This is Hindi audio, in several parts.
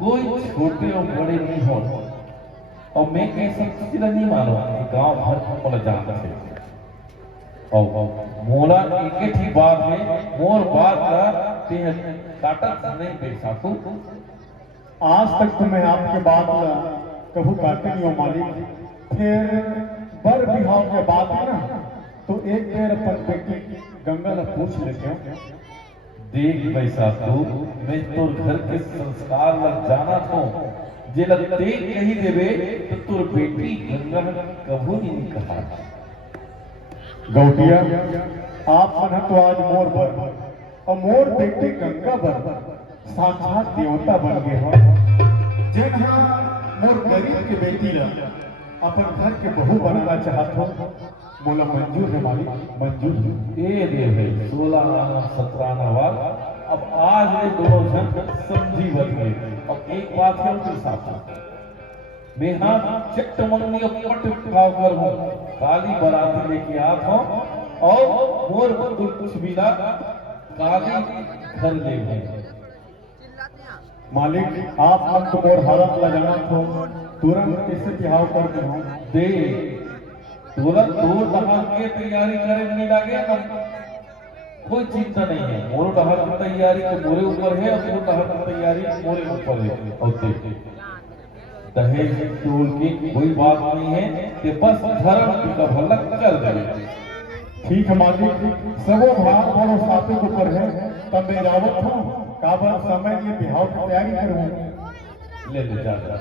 कोई छोटे और बड़े नहीं हो। और मैं कैसे किसी का नहीं मानो कि गांव भर को जानता है। और मोरा एक ही बात है, मोर बात का ते काटत नहीं पैसा तू। आज तक तो मैं आपके बात ला कभू काटे नहीं हो मालिक। फिर बर बिहाव के बात है ना, तो एक बेर अपन बेटी गंगा ला पूछ लेते हो। देख पैसा तू, मैं तो घर के संस्कार लग जाना था। जे लग देख कही देवे तो तोर बेटी गंगा कभू नहीं कहा। गौटिया, आप मन तो आज मोर बर और मोर बेटी गंगा बर साक्षात देवता बन गए हो। जिन मोर गरीब के बेटी ला अपन घर के बहू बनाना चाहत हो, बोला मंजूर है मालिक, मंजूर है। ए दे भाई 16 आना 17 आना बाद अब आज ये दोनों जन समझी बन गए। अब एक बात है उनके साथ मैं हाँ चिट्ट मंगनी पट उठाव कर हूँ, काली बराती लेके आत हूँ और मोर बकुल कुछ भी ना काली घर ले गए। मालिक आप मन तो मोर हालत ला जाना हो, तुरंत कैसे बिहाव कर दे हो। दे तुरंत दो दहाड़ के तैयारी करे नहीं लगे ना, कोई चिंता नहीं है। मोर दहाड़ की तैयारी तो मोरे ऊपर है और मोर दहाड़ की तैयारी मोरे ऊपर है। और देख दहेज टोल की कोई बात नहीं है कि बस धर्म का भलक कर दे। ठीक है मालिक, सबो भाग बड़ो साथे के ऊपर है। तब मैं जावत हूँ, काबर समय ये बिहाव की तैयारी करूँ। ले ले जा जा।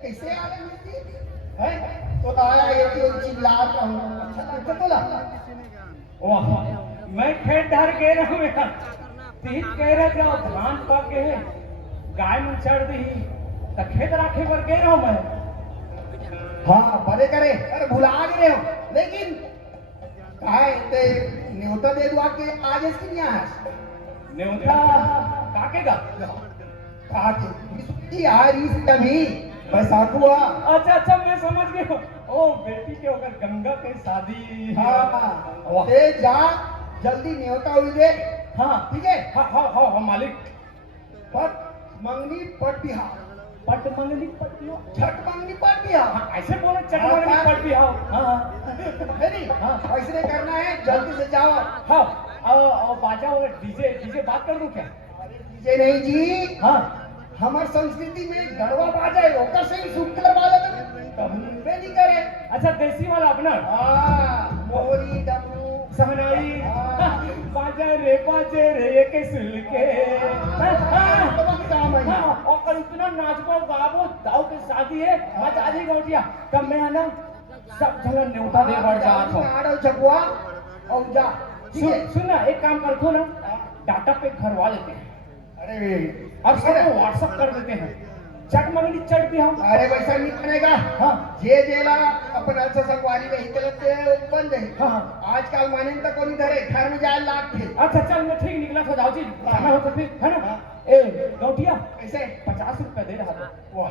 कैसे आ रही है? तो आया ये कि चिल्ला रहा हूँ। अच्छा तो बोला वाह, मैं खेत धार गए रहूँ बेटा। तीन कह रहे जाओ धान पाके है, गाय में चढ़ दी तो खेत राखे पर गए रहूँ मैं। हाँ बड़े करे, अरे भुला गए हो। लेकिन काय ते न्योता दे दुआ के आज इसकी नहीं आया। न्योता काकेगा काके यार इस कभी बैसाखुआ। अच्छा अच्छा मैं समझ गया। ओ बेटी के होकर गंगा के शादी। हाँ ते जा जल्दी न्योता हुई दे। हाँ ठीक है। हाँ हाँ हाँ हाँ मालिक। पट मंगनी पट बिहार, पट मंगली पट लो। छठ मंगनी पट बिहार। हाँ ऐसे बोले चट मंगली पट भी आओ। हाँ हाँ है नहीं? हाँ ऐसे करना है, जल्दी से जाओ। हाँ और बाजा और डीजे डीजे बात कर दूं क्या? डीजे नहीं जी। हाँ हमार संस्कृति में गढ़वा बाजा है, ओकर से ही सुनकर बाजा तो कभी पे नहीं करे। अच्छा देसी वाला अपना। हाँ मोहरी डमरू सहनाई बाजा रे एक सुल के। काम है। और कल इतना नाचबो गाबो दाऊ के शादी है आज आधी गौटिया कब मैं आना सब जगह न्योता दे बढ़ जात हो। आड़ो छपुआ और जा। ठीक है। सुन ना एक काम करतो ना, डाटा पे भरवा लेते हैं अरे और सबको व्हाट्सएप कर देते हैं। चट मंगनी चढ़ भी हम। अरे वैसा नहीं बनेगा। हाँ जे जेला अपन अलसा संगवारी में हितलत से बंद है। हाँ आजकल माने तक कोई धरे घर में जाए लाख थे। अच्छा चल मैं ठीक निकला था दाऊ जी, जाना हो तो फिर है ना। ए गौटिया कैसे 50 रुपए दे रहा था। वाह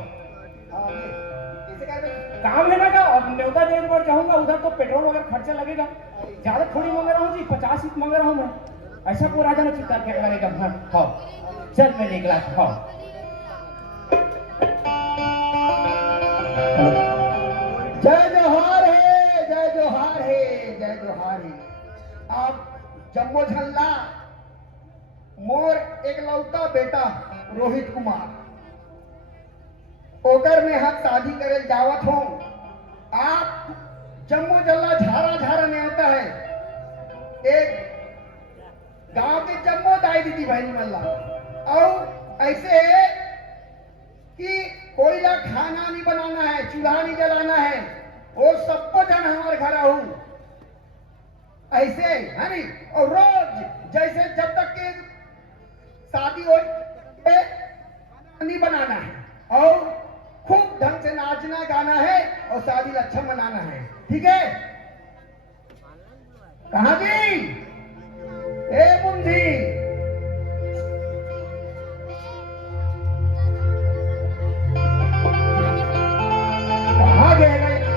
हाँ कैसे कर बे? काम है ना का, अब न्योता देने पर जाऊंगा उधर तो पेट्रोल वगैरह खर्चा लगेगा। ज्यादा थोड़ी मांग रहा हूँ जी, 50 ही मांग रहा हूँ मैं। ऐसा पूरा जाना चिंता क्या लगेगा। हाँ हाँ चल मैं निकला। हाँ जय जोहार है, जय जोहार है, जय जोहार है। आप जम्मो झल्ला मोर एक लौता बेटा रोहित कुमार ओकर में हम शादी करे जावत हूँ। आप जम्मू जल्ला झारा झारा में आता है। एक गांव के जम्मो दाई दीदी बहनी मल्ला और ऐसे है कि कोई ना खाना नहीं बनाना है, चूल्हा नहीं जलाना है, वो सबको जन हमारे घर आऊं ऐसे है नहीं। और रोज जैसे जब तक के शादी हो नहीं बनाना है, और खूब ढंग से नाचना गाना है और शादी अच्छा मनाना है, ठीक है? कहाँ जी? ए मुंडी, कहाँ गए?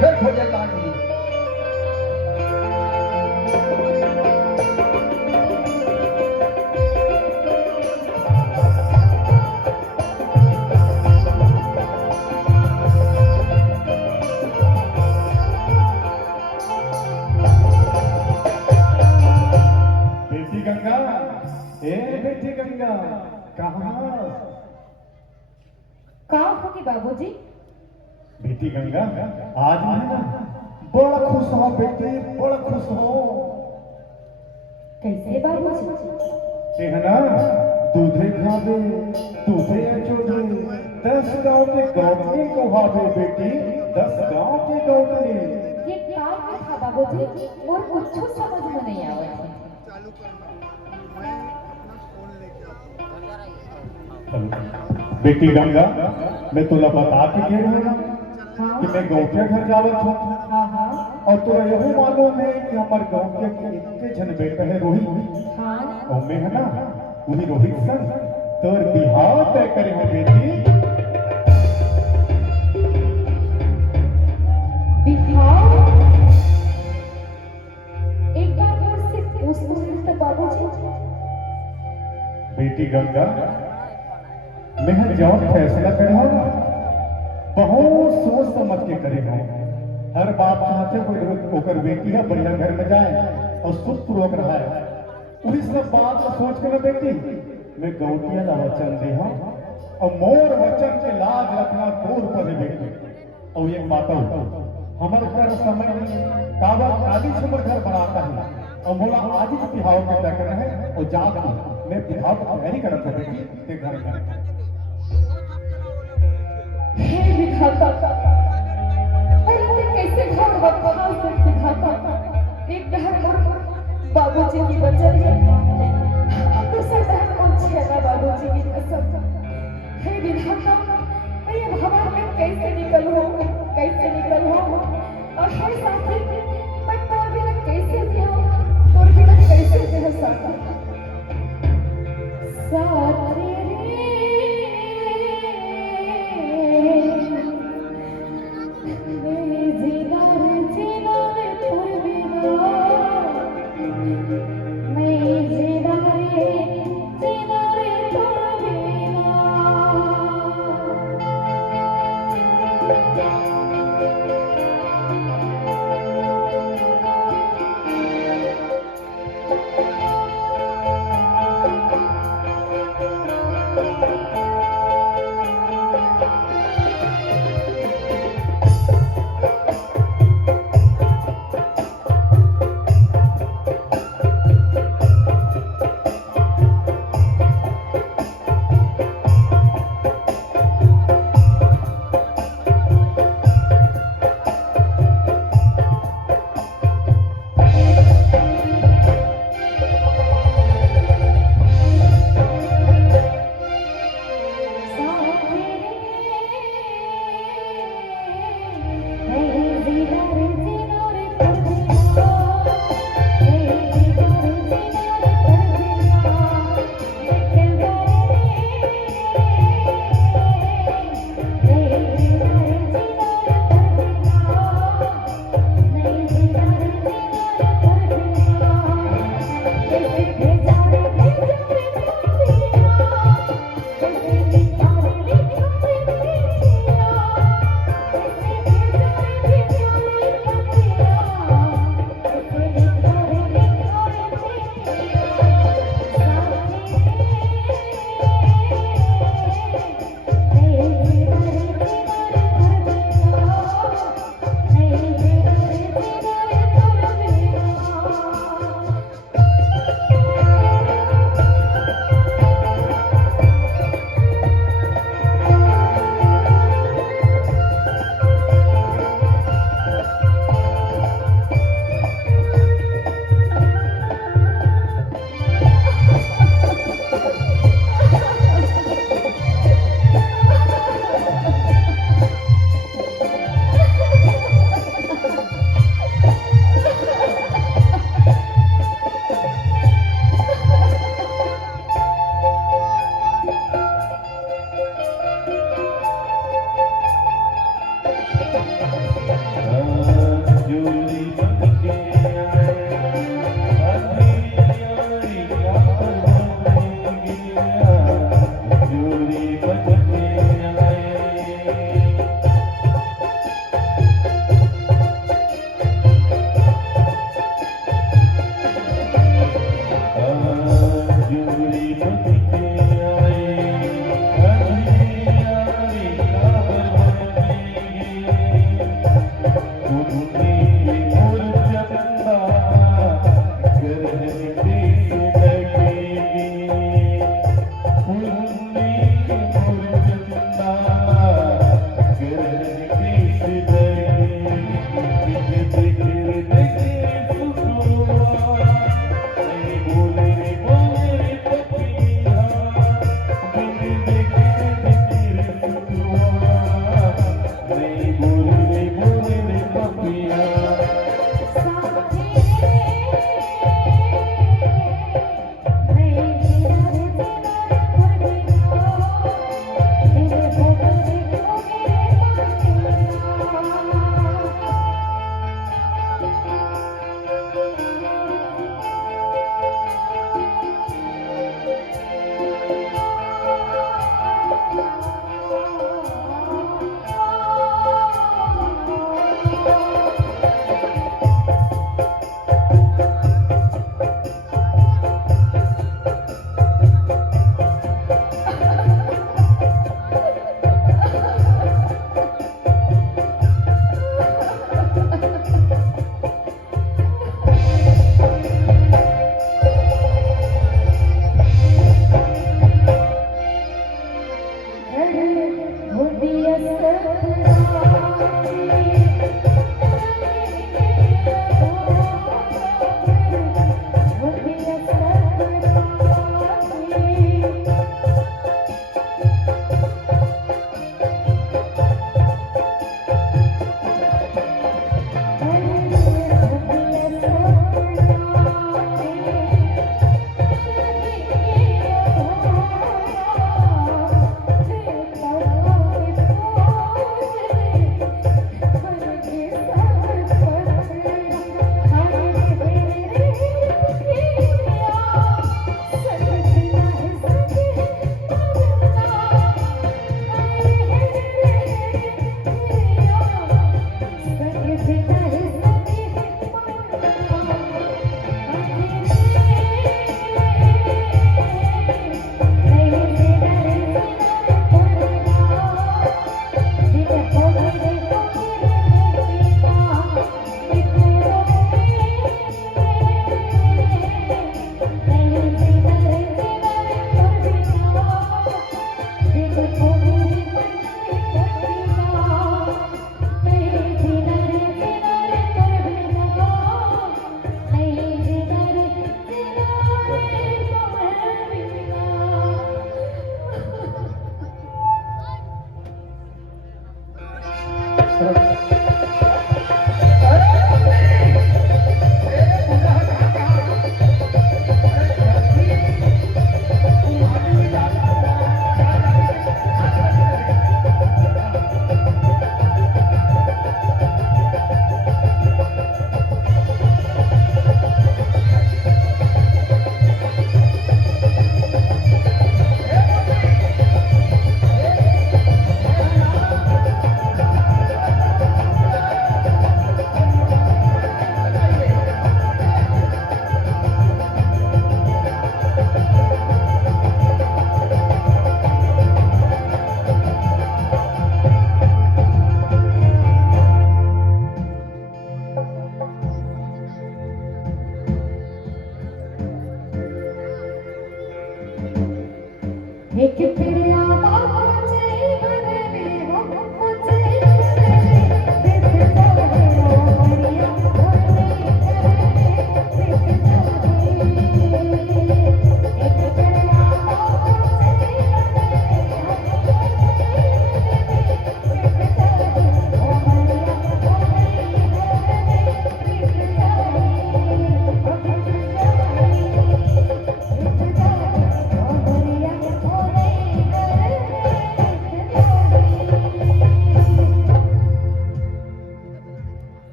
फिर खोजे लागी। बेटी गंगा, ए बेटी गंगा, कहाँ? कहाँ होगी बाबूजी? बेटी गंगा, आज मैं ना बड़ा खुश हो बेटी, बड़ा खुश हो। कैसे बाबूजी? कहना दूधे खावे, दूधे अचोगे, 10 गांव के गौतनी को हावे बेटी, 10 गांव के गौतनी। ये काय में था बाबूजी? मोर कुछ समझ में नहीं आवे। बेटी गंगा, मैं तुला बता के कह रही हूँ हाँ कि मैं गाँव के घर जावत हूँ, हाँ हाँ और तुरा यही मालूम है कि हमारे गाँव के इतने जन बेटा है रोहित, हाँ। और मैं है ना वही रोहित संग तोर बिहार तय करेंगे बेटी। बिहार? एक बार और से पूछ तो बाबूजी। बेटी गंगा, मैं जौन फैसला करे हो ना बहुत सोच समझ के करे हो। हर बाप चाहते कोई ओकर बेटी है बढ़िया घर में जाए और सुख पूर्वक रहा है। वही सब बात को सोच के ना बेटी मैं गौटिया का वचन दे हूं, और मोर वचन के लाज रखना तोर पर है बेटी। और ये माता हमारे घर समय में काबर काली छमर घर बनाता है और बोला आज ही बिहाव के तय करना है, और जाकर मैं बिहाव की तैयारी करता हूं बेटी के घर में। हे विधाता, अरे कैसे घर बदमाश से विधाता, एक डहर मोर बाबूजी की वचन है, दूसरा डहर मोर छेना बाबूजी की कसम। हे विधाता, मैं ये भवन में कैसे निकलूं, कैसे निकलूं? और हे साथी, मैं तोर बिना कैसे जिऊं, तोर बिना कैसे रह सकता? साथी Thank you.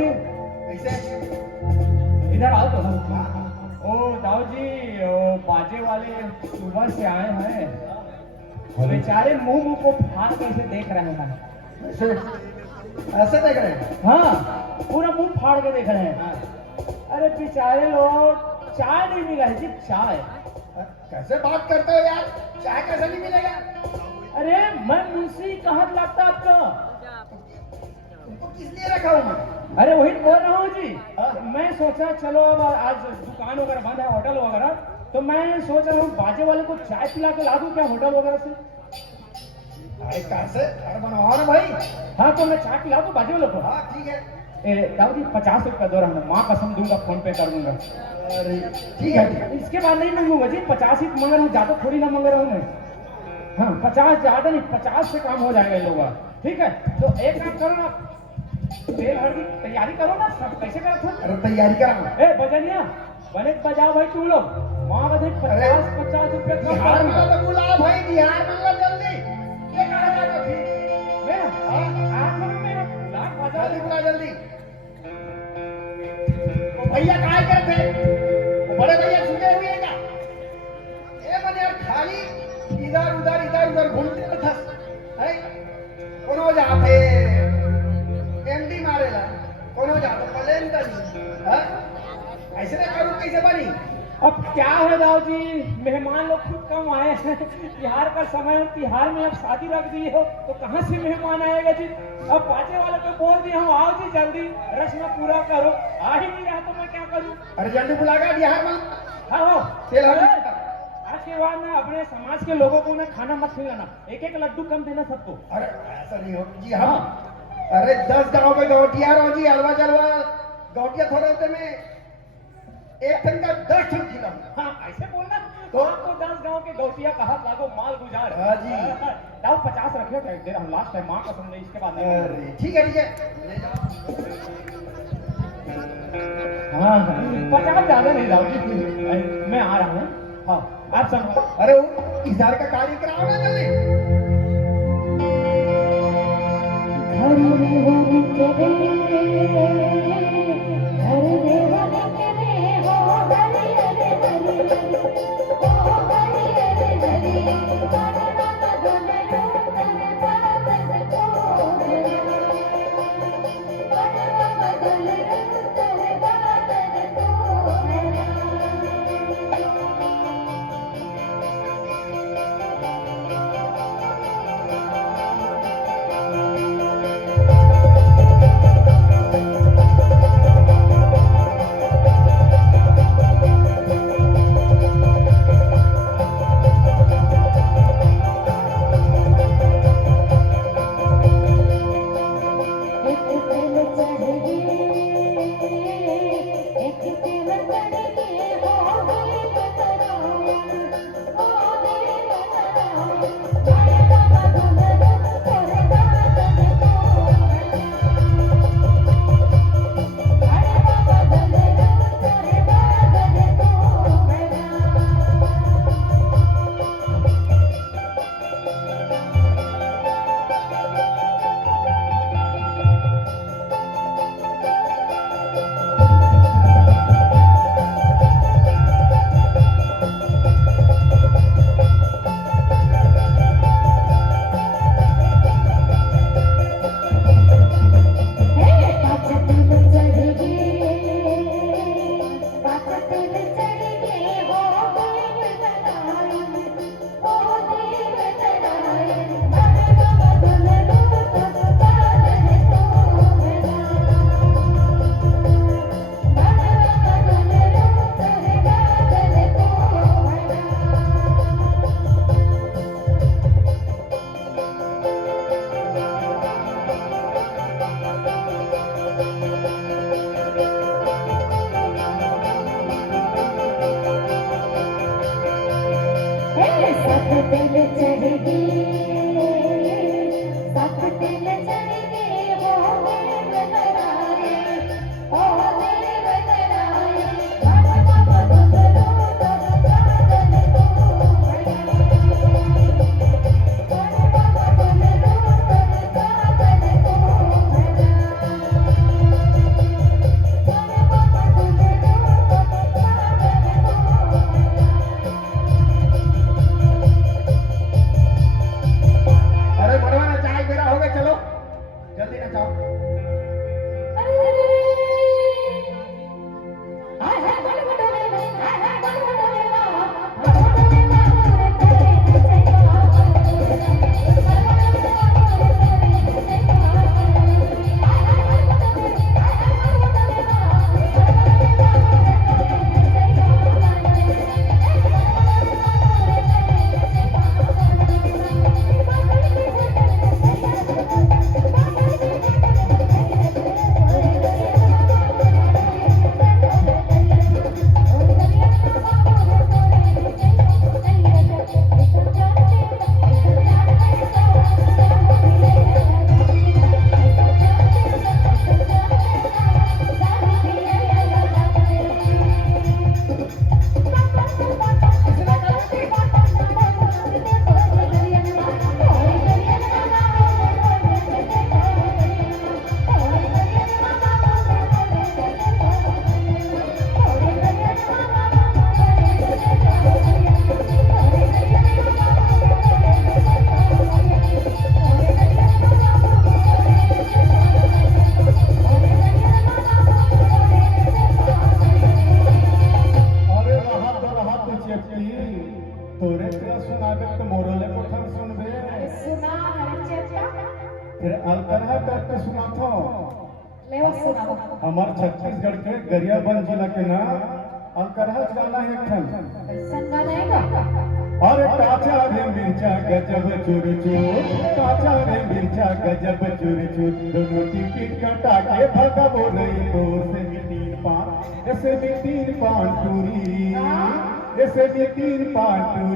जी कैसे? इधर आओ तो। हाँ, ओ दाऊ जी, ओ बाजे वाले सुबह से आए हैं, बेचारे मुंह मुंह को फाड़ कैसे देख रहे हैं। ऐसे ऐसे देख रहे हैं? हाँ, पूरा मुंह फाड़ के देख रहे हैं। अरे बेचारे लोग, चाय नहीं मिला है जी, चाय। कैसे बात करते हो यार? चाय कैसे नहीं मिलेगा? अरे मैं मुंशी कहाँ लगता आपका? तुमको किस लिए रखा हूँ मैं? अरे वही बोल रहा हूँ जी। हाँ। मैं सोचा चलो अब आज दुकान वगैरह बंद है, होटल वगैरह, तो मैं सोच रहा हूँ बाजे वाले को चाय पिला के ला दूं क्या होटल वगैरह से? अरे कैसे? अरे बनवाओ ना भाई। हाँ तो मैं चाय पिला दूं बाजे वाले को। हाँ ठीक है। दाऊ जी 50 रुपया दो रहा, माँ कसम दूंगा, फोन पे कर दूंगा। अरे ठीक है, ठीक है। इसके बाद नहीं मांगूंगा जी, 50 ही मांग रहा हूँ, ज्यादा थोड़ी ना मांग रहा हूँ मैं। हाँ 50, ज्यादा नहीं, 50 से काम हो जाएगा इन लोगों का। ठीक है, तो एक काम करो ना, तेल हल्दी तैयारी करो ना, सब कैसे करा था? अरे तैयारी करा। ए बजनिया, बने बजाओ भाई तुम लोग, माँ बजे 50 रुपया कम बिहार कर में दूंगा। तो बुलाओ भाई, बिहार में लो जल्दी। ये कहा जा रहा थी? मैं आज मैं लाख बजा जल्दी बुला जल्दी। तो भैया काय करते? वो बड़े भैया छुटे हुए हैं क्या? ए मैंने यार खाली इधर उधर घूमते रहता है। कोनो जाते एमडी मारेला, कोनो जाते प्लेन तनी, हैं? ऐसे ना करूं कैसे बनी? अब क्या है दाऊ जी, मेहमान लोग खुद कम आए हैं, तिहार का समय है, तिहार में अब शादी रख दी हो तो कहाँ से मेहमान आएगा जी? अब बाजे वाले को बोल दिया हूँ, आओ जी जल्दी रस्म पूरा करो, आ ही नहीं रहा तो मैं क्या करूँ? अरे जल्दी बुला गया बिहार में। हाँ हो तेल हल्दी। आज के बाद ना अपने समाज के लोगों को ना खाना मत खिलाना, एक एक लड्डू कम देना सबको। अरे ऐसा नहीं हो जी। हाँ अरे 10 गांव के गौटिया रहो जी, हलवा जलवा गौटिया थोड़े होते में एक दिन का 10 ठन खिलाऊं। हाँ ऐसे बोलना तो? तो आपको 10 गांव के गौतिया कहा लागो माल गुजार। हाँ जी। दाऊ 50 रखियो, दे रहा हूँ लास्ट टाइम, माँ कसम नहीं, इसके बाद नहीं। अरे ठीक है ले जाओ। हाँ 50 ज्यादा नहीं दाऊ जी, मैं आ रहा हूँ। हाँ आप सुनो। अरे वो इधर का कार्य कराओ ना जल्दी। घर में वो निकले, घर में वो निकले, हो हरी हरी हरी, हो हरी हरी हरी, बनवा बदल रूप बादल को हरा, बनवा बदल रूप बादल को हरा। फिर अलकरहा टाइप के सुना था ले वो सुनाओ। हमार छत्तीसगढ़ के गरियाबंद जिला के ना अलकरहा गाना है एक ठन। कैसन गाना है का? अरे काचा रे मिर्चा गजब चूर चूर, काचा रे मिर्चा गजब चूर चूर, दोनों टिकट कटा के भगबो रही तो से भी 3 पान, ऐसे भी 3 पान टूरी, ऐसे भी 3 पान टूरी।